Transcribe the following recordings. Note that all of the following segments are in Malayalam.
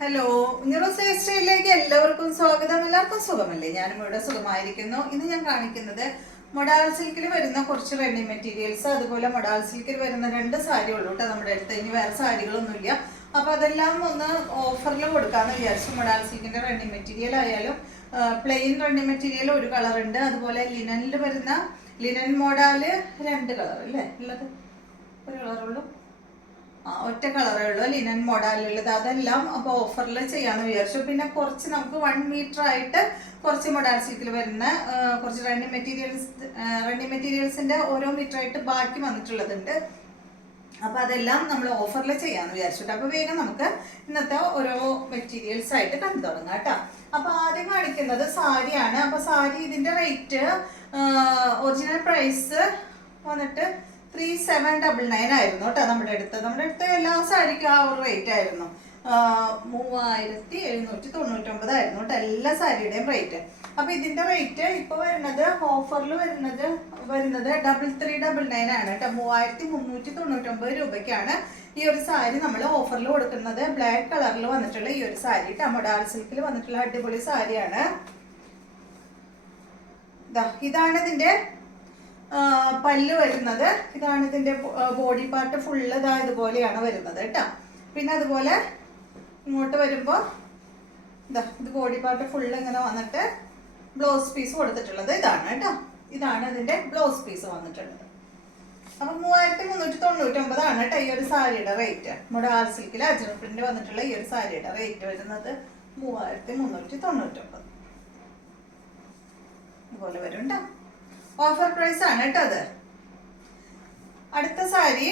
ഹലോ, ന്യൂറോസ് ലൈഫ് സ്റ്റൈലിലേക്ക് എല്ലാവർക്കും സ്വാഗതം. എല്ലാവർക്കും സുഖമല്ലേ? ഞാനും ഇവിടെ സുഖമായിരിക്കുന്നു. ഇന്ന് ഞാൻ കാണിക്കുന്നത് മൊഡാൾ സിൽക്കിൽ വരുന്ന കുറച്ച് റണ്ണിങ് മെറ്റീരിയൽസ്, അതുപോലെ മൊഡാൾ സിൽക്കിൽ വരുന്ന 2 സാരി ഉള്ളൂ കേട്ടോ നമ്മുടെ അടുത്ത്. ഇനി വേറെ സാരികളൊന്നുമില്ല. അപ്പോൾ അതെല്ലാം ഒന്ന് ഓഫറിൽ കൊടുക്കാമെന്ന് വിചാരിച്ചു. മൊഡാൾ സിൽക്കിൻ്റെ റണ്ണിങ് മെറ്റീരിയൽ ആയാലും പ്ലെയിൻ റണ്ണിങ് മെറ്റീരിയൽ ഒരു കളർ ഉണ്ട്, അതുപോലെ ലിനനിൽ വരുന്ന ലിനൻ മോഡാല് 2 കളർ അല്ലേ ഉള്ളത്? ഒരു കളറുള്ളൂ, ഒറ്റ കളറേ ഉള്ളൂ ലിനൻ മോഡലുള്ളത്. അതെല്ലാം അപ്പോൾ ഓഫറിൽ ചെയ്യാമെന്ന് വിചാരിച്ചു. പിന്നെ കുറച്ച് നമുക്ക് 1 മീറ്റർ ആയിട്ട് കുറച്ച് മൊഡാൾ സിൽക്കിൽ വരുന്ന കുറച്ച് റണ്ണിങ് മെറ്റീരിയൽസിൻ്റെ ഓരോ മീറ്റർ ആയിട്ട് ബാക്കി വന്നിട്ടുള്ളതുണ്ട്. അപ്പോൾ അതെല്ലാം നമ്മൾ ഓഫറിൽ ചെയ്യാമെന്ന് വിചാരിച്ചിട്ട്. അപ്പോൾ വേഗം നമുക്ക് ഇന്നത്തെ ഓരോ മെറ്റീരിയൽസ് ആയിട്ട് കണ്ടു തുടങ്ങാം കേട്ടോ. അപ്പോൾ ആദ്യം കാണിക്കുന്നത് സാരിയാണ്. അപ്പോൾ സാരി ഇതിൻ്റെ റേറ്റ് ഒറിജിനൽ പ്രൈസ് വന്നിട്ട് 3799 ആയിരുന്നു കേട്ടോ. നമ്മുടെ അടുത്ത് എല്ലാ സാരിക്കും ആ ഒരു റേറ്റ് ആയിരുന്നു. 3799 ആയിരുന്നു കേട്ടോ എല്ലാ സാരിയുടെയും റേറ്റ്. അപ്പൊ ഇതിന്റെ റേറ്റ് ഇപ്പൊ വരുന്നത് ഓഫറിൽ വരുന്നത് 3399 ആണ് കേട്ടോ. 3399 രൂപയ്ക്കാണ് ഈ ഒരു സാരി നമ്മൾ ഓഫറിൽ കൊടുക്കുന്നത്. ബ്ലാക്ക് കളറിൽ വന്നിട്ടുള്ള ഈ ഒരു സാരി കേട്ടോ, മൊഡാൾ സിൽക്കിൽ വന്നിട്ടുള്ള അടിപൊളി സാരിയാണ്. ഇതാണ് ഇതിന്റെ പല്ല് വരുന്നത്. ഇതാണ് ഇതിന്റെ ബോഡി പാർട്ട് ഫുള്ള് ഇതുപോലെയാണ് വരുന്നത് കേട്ടോ. പിന്നെ അതുപോലെ ഇങ്ങോട്ട് വരുമ്പോൾ ഇത് ബോഡി പാർട്ട് ഫുള്ള് ഇങ്ങനെ വന്നിട്ട് ബ്ലൗസ് പീസ് കൊടുത്തിട്ടുള്ളത് ഇതാണ് കേട്ടോ. ഇതാണ് ഇതിന്റെ ബ്ലൗസ് പീസ് വന്നിട്ടുള്ളത്. അപ്പൊ 3399 ആണ് കേട്ടോ ഈ ഒരു സാരിയുടെ റേറ്റ്. മൊഡാൾ സിൽക്കിൽ അജ്രൽ പ്രിന്റ് വന്നിട്ടുള്ള ഈ ഒരു സാരിയുടെ റേറ്റ് വരുന്നത് 3399 ഇതുപോലെ വരും കേട്ടോ. ഓഫർ പ്രൈസ് ആണ് കേട്ടോ അത്. അടുത്ത സാരി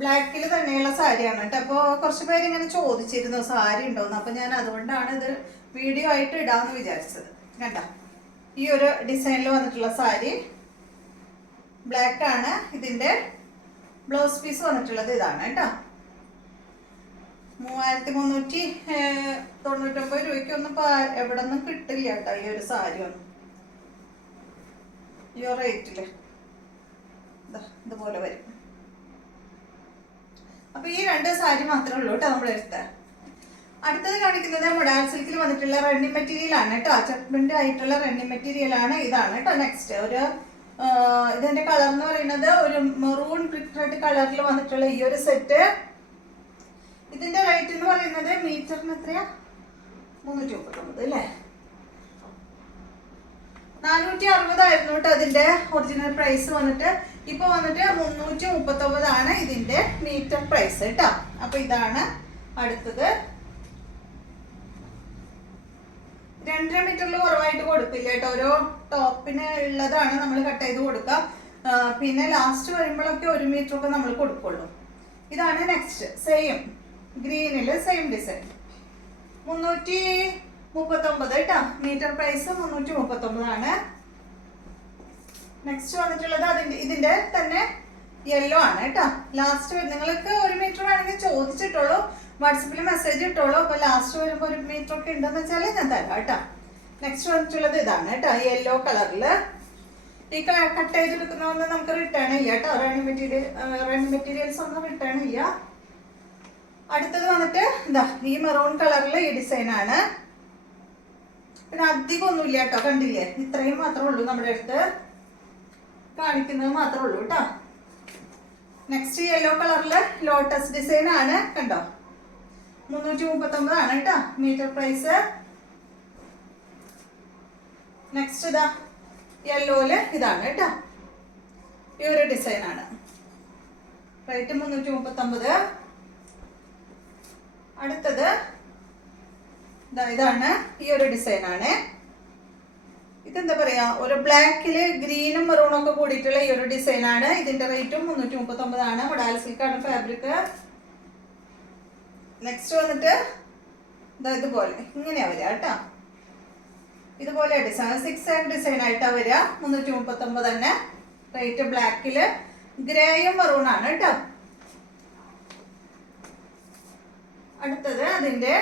ബ്ലാക്കിൽ തന്നെയുള്ള സാരിയാണ് കേട്ടോ. അപ്പോൾ കുറച്ച് പേര് ഇങ്ങനെ ചോദിച്ചിരുന്നു സാരി ഉണ്ടോന്ന്. അപ്പോൾ ഞാൻ അതുകൊണ്ടാണ് ഇത് വീഡിയോ ആയിട്ട് ഇടാമെന്ന് വിചാരിച്ചത്. കണ്ടോ, ഈ ഒരു ഡിസൈനിൽ വന്നിട്ടുള്ള സാരി ബ്ലാക്ക് ആണ്. ഇതിന്റെ ബ്ലൗസ് പീസ് വന്നിട്ടുള്ളത് ഇതാണ് കേട്ടോ. 3399 രൂപയ്ക്കൊന്നും എവിടെ നിന്നും കിട്ടില്ല കേട്ടോ ഈ ഒരു സാരി ഒന്നും. ഈ ഒരു റേറ്റില് ഇതുപോലെ വരും. അപ്പൊ ഈ 2 സാരി മാത്രമേ ഉള്ളൂ കേട്ടോ നമ്മുടെ അടുത്ത്. അടുത്തത് കാണിക്കുന്നത് മൊഡാൾ സിൽക്കിൽ വന്നിട്ടുള്ള റണ്ണിങ് മെറ്റീരിയൽ ആണ് കേട്ടോ. അച്ചപ്മെന്റ് ആയിട്ടുള്ള റണ്ണിങ് മെറ്റീരിയൽ ആണ്. ഇതാണ് കേട്ടോ നെക്സ്റ്റ്. ഇതിന്റെ കളർ എന്ന് പറയുന്നത് ഒരു മെറൂൺ ബ്രിക്ക് റെഡ് കളറിൽ വന്നിട്ടുള്ള ഈ ഒരു സെറ്റ്. ഇതിന്റെ റേറ്റ് എന്ന് പറയുന്നത് മീറ്ററിന് എത്രയാ? 339 അല്ലേ? 460 ആയിരുന്നു കേട്ടോ അതിന്റെ ഒറിജിനൽ പ്രൈസ് വന്നിട്ട്. ഇപ്പൊ വന്നിട്ട് 339 ആണ് ഇതിന്റെ മീറ്റർ പ്രൈസ് കേട്ടോ. അപ്പൊ ഇതാണ് അടുത്തത്. 2.5 മീറ്ററിൽ കുറവായിട്ട് കൊടുക്കില്ല കേട്ടോ. ഓരോ ടോപ്പിന് ഉള്ളതാണ് നമ്മൾ കട്ട് ചെയ്ത് കൊടുക്കാം. പിന്നെ ലാസ്റ്റ് വരുമ്പോഴൊക്കെ 1 മീറ്റർ ഒക്കെ നമ്മൾ കൊടുക്കുള്ളൂ. ഇതാണ് നെക്സ്റ്റ്. സെയിം ഗ്രീനില് സെയിം ഡിസൈൻ 339 കേട്ടോ. മീറ്റർ പ്രൈസ് 339 ആണ്. നെക്സ്റ്റ് വന്നിട്ടുള്ളത് ഇതിന്റെ തന്നെ യെല്ലോ ആണ് കേട്ടോ. ലാസ്റ്റ് നിങ്ങൾക്ക് 1 മീറ്റർ വേണമെങ്കിൽ ചോദിച്ചിട്ടുള്ളൂ, വാട്സപ്പിൽ മെസ്സേജ് ഇട്ടോളൂ. അപ്പൊ ലാസ്റ്റ് വരുമ്പോൾ 1 മീറ്റർ ഒക്കെ ഉണ്ടെന്ന് വെച്ചാൽ ഞാൻ തരാം കേട്ടോ. നെക്സ്റ്റ് വന്നിട്ടുള്ളത് ഇതാണ് കേട്ടോ, യെല്ലോ കളറില്. ഈ കട്ട് ചെയ്തെടുക്കുന്നതൊന്നും നമുക്ക് റിട്ടേൺ ഇല്ല കേട്ടോ. റണ്ണിങ് മെറ്റീരിയൽസ് ഒന്നും റിട്ടേൺ ഇല്ല. അടുത്തത് വന്നിട്ട് ഈ മെറൂൺ കളറിൽ ഈ ഡിസൈൻ ആണ്. പിന്നെ അധികം ഒന്നുമില്ല കേട്ടോ. കണ്ടില്ലേ, ഇത്രയും മാത്രമേ ഉള്ളൂ നമ്മുടെ അടുത്ത്. കാണിക്കുന്നത് മാത്രമേ ഉള്ളൂ കേട്ടോ. നെക്സ്റ്റ് യെല്ലോ കളറില് ലോട്ടസ് ഡിസൈൻ ആണ്. കണ്ടോ, 339 ആണ് കേട്ടോ മീറ്റർ പ്രൈസ്. നെക്സ്റ്റ് യെല്ലോയില് ഇതാണ് കേട്ടോ. ഈ ഒരു ഡിസൈൻ ആണ്. റേറ്റ് 339. അടുത്തത് ഇതാണ്. ഈ ഒരു ഡിസൈൻ ആണ്. ഇതെന്താ പറയാ, ഒരു ബ്ലാക്കില് ഗ്രീനും മെറൂണും ഒക്കെ കൂടിയിട്ടുള്ള ഈ ഒരു ഡിസൈൻ ആണ്. ഇതിന്റെ റേറ്റും 339 ആണ്. മൊഡാൾ സിൽക്ക് ആണ് ഫാബ്രിക്. നെക്സ്റ്റ് വന്നിട്ട് ഇതുപോലെ ഇങ്ങനെയാ വരിക കേട്ടോ. ഇതുപോലെ ഡിസൈൻ 6 ആൻഡ് ഡിസൈൻ ആയിട്ടാ വരിക. 339 തന്നെ റേറ്റ്. ബ്ലാക്കില് ഗ്രേയും മെറൂൺ ആണ് കേട്ടോ. അടുത്തത് അതിന്റെ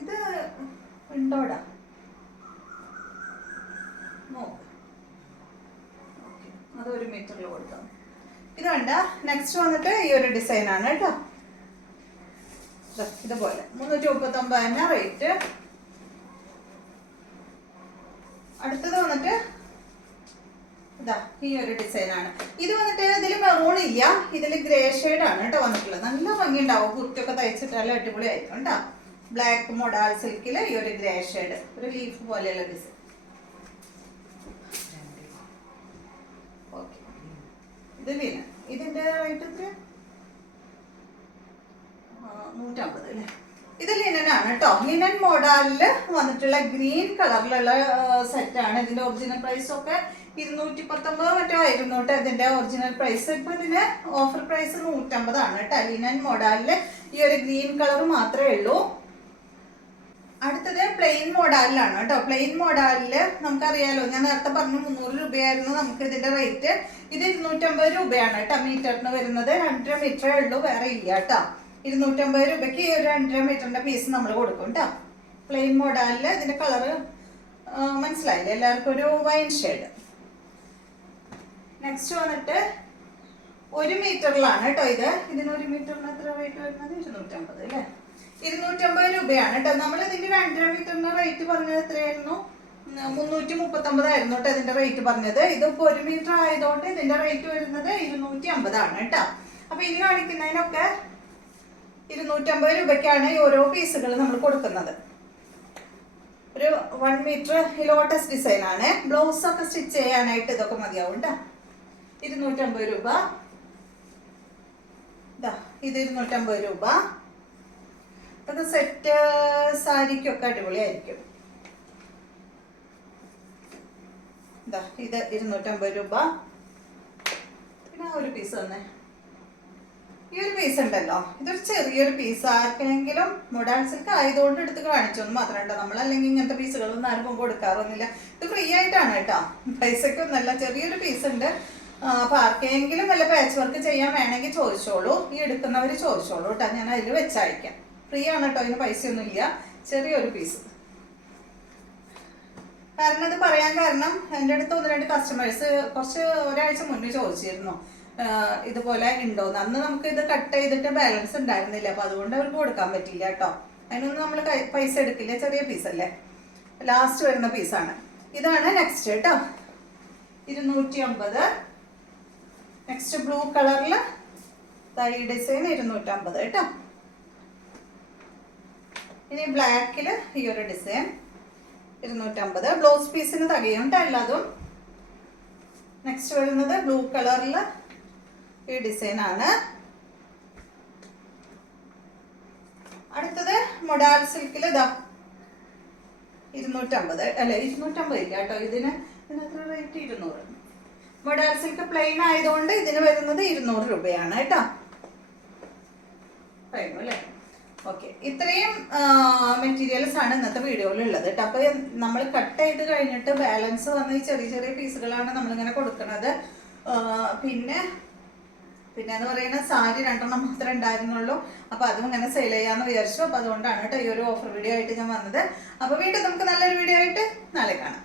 ഇത് ഉണ്ടോടാ അത് 1 മീറ്ററിൽ കൊടുക്കാം. ഇത് വേണ്ട. നെക്സ്റ്റ് വന്നിട്ട് ഈ ഒരു ഡിസൈൻ ആണ് കേട്ടോ. ഇതുപോലെ 339 തന്നെ റേറ്റ്. അടുത്തത് വന്നിട്ട് ഇതാ ഈ ഒരു ഡിസൈൻ ആണ്. ഇത് വന്നിട്ട് ഇതിൽ മെറൂൺ ഇല്ല, ഇതിൽ ഗ്രേ ഷെയ്ഡ് ആണ് കേട്ടോ വന്നിട്ടുള്ളത്. നല്ല ഭംഗി ഉണ്ടാവും, കുർത്തിയൊക്കെ തയ്ച്ചിട്ടാലും അടിപൊളിയായിരിക്കും കേട്ടോ. ബ്ലാക്ക് മൊഡാൾ സിൽക്കിൽ ഈ ഒരു ഗ്രേ ഷെയ്ഡ്, ഒരു ലീഫ് പോലെയുള്ള ഡിസൈൻ. ഓക്കെ, ഇത് പിന്നെ ഇതിന്റെ റേറ്റ് എത്ര? 150 അല്ലേ. ഇത് ലിനനാണ് കേട്ടോ. ലിനൻ മോഡലില് വന്നിട്ടുള്ള ഗ്രീൻ കളറിലുള്ള സെറ്റാണ്. ഇതിന്റെ ഒറിജിനൽ പ്രൈസ് ഒക്കെ 219 മറ്റോ ആയിരുന്നു കേട്ടോ ഇതിന്റെ ഒറിജിനൽ പ്രൈസ്. ഇപ്പൊ ഇതിന് ഓഫർ പ്രൈസ് 150 ആണ് കേട്ടോ. ലിനൻ മോഡലില് ഈ ഒരു ഗ്രീൻ കളർ മാത്രമേ ഉള്ളൂ. അടുത്തത് പ്ലെയിൻ മോഡലിലാണ് കേട്ടോ. പ്ലെയിൻ മോഡലില് നമുക്കറിയാലോ, ഞാൻ നേരത്തെ പറഞ്ഞു 300 രൂപയായിരുന്നു നമുക്ക് ഇതിന്റെ റേറ്റ്. ഇത് 250 രൂപയാണ് കേട്ടോ മീറ്ററിന് വരുന്നത്. 2.5 മീറ്ററേ ഉള്ളൂ, വേറെ ഇല്ല കേട്ടോ. 250 രൂപയ്ക്ക് ഈ ഒരു 2.5 മീറ്ററിന്റെ പീസ് നമ്മൾ കൊടുക്കും കേട്ടോ. പ്ലെയിൻ മോഡലില് ഇതിന്റെ കളറ് മനസ്സിലായില്ലേ എല്ലാവർക്കും? ഒരു വൈൻ ഷെയ്ഡ്. നെക്സ്റ്റ് വന്നിട്ട് 1 മീറ്ററിലാണ് കേട്ടോ ഇത്. ഇതിന് 1 മീറ്ററിന് എത്ര റേറ്റ് വരുന്നത്? 250 അല്ലേ. 250 രൂപയാണ് കേട്ടോ. നമ്മൾ ഇതിന്റെ 2.5 മീറ്ററിന് റേറ്റ് പറഞ്ഞത് എത്രയായിരുന്നു? 339 ആയിരുന്നു കേട്ടോ ഇതിന്റെ റേറ്റ് പറഞ്ഞത്. ഇതിപ്പോ 1 മീറ്റർ ആയതുകൊണ്ട് ഇതിന്റെ റേറ്റ് വരുന്നത് 250 ആണ് കേട്ടോ. അപ്പൊ ഇനി കാണിക്കുന്നതിനൊക്കെ 250 രൂപയ്ക്കാണ് ഈ ഓരോ പീസുകൾ നമ്മൾ കൊടുക്കുന്നത്. ഒരു 1 മീറ്റർ ലോട്ടസ് ഡിസൈൻ ആണ്. ബ്ലൗസ് ഒക്കെ സ്റ്റിച്ച് ചെയ്യാനായിട്ട് ഇതൊക്കെ മതിയാവും കേട്ടോ. 250 രൂപ. ഇതാ ഇത് 250 രൂപ. ഇത് സെറ്റ് സാരിക്കൊക്കെ അടിപൊളിയായിരിക്കും. ഇതാ ഇത് 250 രൂപ. പിന്നെ ഒരു പീസ് തന്നെ, ഈ ഒരു പീസ് ഉണ്ടല്ലോ, ഇതൊരു ചെറിയൊരു പീസ്. ആർക്കെങ്കിലും മൊഡാൾ സിൽക്ക് ആയതുകൊണ്ട് എടുത്ത് കാണിച്ചൊന്നും മാത്രം കേട്ടോ. നമ്മൾ അല്ലെങ്കിൽ ഇങ്ങനത്തെ പീസുകളൊന്നും ആർക്കും കൊടുക്കാറൊന്നുമില്ല. ഇത് ഫ്രീ ആയിട്ടാണ് കേട്ടോ, പൈസക്കൊന്നല്ല. ചെറിയൊരു പീസ് ഉണ്ട്. അപ്പൊ ആർക്കെങ്കിലും വല്ല പാച്ച് വർക്ക് ചെയ്യാൻ വേണമെങ്കിൽ ചോദിച്ചോളൂ, ഈ എടുക്കുന്നവർ ചോദിച്ചോളൂ കേട്ടോ. ഞാൻ അതിൽ വെച്ചയക്കാം. ഫ്രീ ആണ് കേട്ടോ, അതിന് പൈസയൊന്നും ഇല്ല. ചെറിയൊരു പീസ്. കാരണം ഇത് പറയാൻ കാരണം എൻ്റെ അടുത്ത് 1-2 കസ്റ്റമേഴ്സ് കുറച്ച് ഒരാഴ്ച മുന്നേ ചോദിച്ചിരുന്നു ഇതുപോലെ ഉണ്ടോന്ന്. അന്ന് നമുക്ക് ഇത് കട്ട് ചെയ്തിട്ട് ബാലൻസ് ഉണ്ടായിരുന്നില്ല, അപ്പൊ അതുകൊണ്ട് അവർക്ക് കൊടുക്കാൻ പറ്റില്ല കേട്ടോ. അതിനൊന്നും നമ്മൾ പൈസ എടുക്കില്ല, ചെറിയ പീസല്ലേ, ലാസ്റ്റ് വരുന്ന പീസാണ്. ഇതാണ് നെക്സ്റ്റ് കേട്ടോ, 250. നെക്സ്റ്റ് ബ്ലൂ കളറിൽ ഈ ഡിസൈൻ 250 കേട്ടോ. ഇനി ബ്ലാക്കിൽ ഈ ഒരു ഡിസൈൻ 250. ബ്ലൗസ് പീസിന് തികയും കേട്ടോ എല്ലാതും. നെക്സ്റ്റ് വരുന്നത് ബ്ലൂ കളറിൽ ഈ ഡിസൈൻ ആണ്. അടുത്തത് മൊഡാൾ സിൽക്കിൽ ഇതാ 250 അല്ലെ, 250 ഇല്ല കേട്ടോ. ഇതിനെത്ര റേറ്റ്? 200. മൊഡാൾ സിൽക്ക് പ്ലെയിൻ ആയതുകൊണ്ട് ഇതിന് വരുന്നത് 200 രൂപയാണ് കേട്ടോ. കഴിഞ്ഞു അല്ലേ? ഓക്കെ, ഇത്രയും മെറ്റീരിയൽസ് ആണ് ഇന്നത്തെ വീഡിയോയിൽ ഉള്ളത് കേട്ടോ. അപ്പൊ നമ്മൾ കട്ട് ചെയ്ത് കഴിഞ്ഞിട്ട് ബാലൻസ് വന്ന ഈ ചെറിയ ചെറിയ പീസുകളാണ് നമ്മളിങ്ങനെ കൊടുക്കുന്നത്. പിന്നെ എന്ന് പറയുന്ന സാരി 2 മാത്രമേ ഉണ്ടായിരുന്നുള്ളൂ. അപ്പൊ അതും ഇങ്ങനെ സെയിൽ ചെയ്യാന്ന് വിചാരിച്ചു. അപ്പൊ അതുകൊണ്ടാണ് കേട്ടോ ഈ ഒരു ഓഫർ വീഡിയോ ആയിട്ട് ഞാൻ വന്നത്. അപ്പൊ വീണ്ടും നമുക്ക് നല്ലൊരു വീഡിയോ ആയിട്ട് നാളെ കാണാം.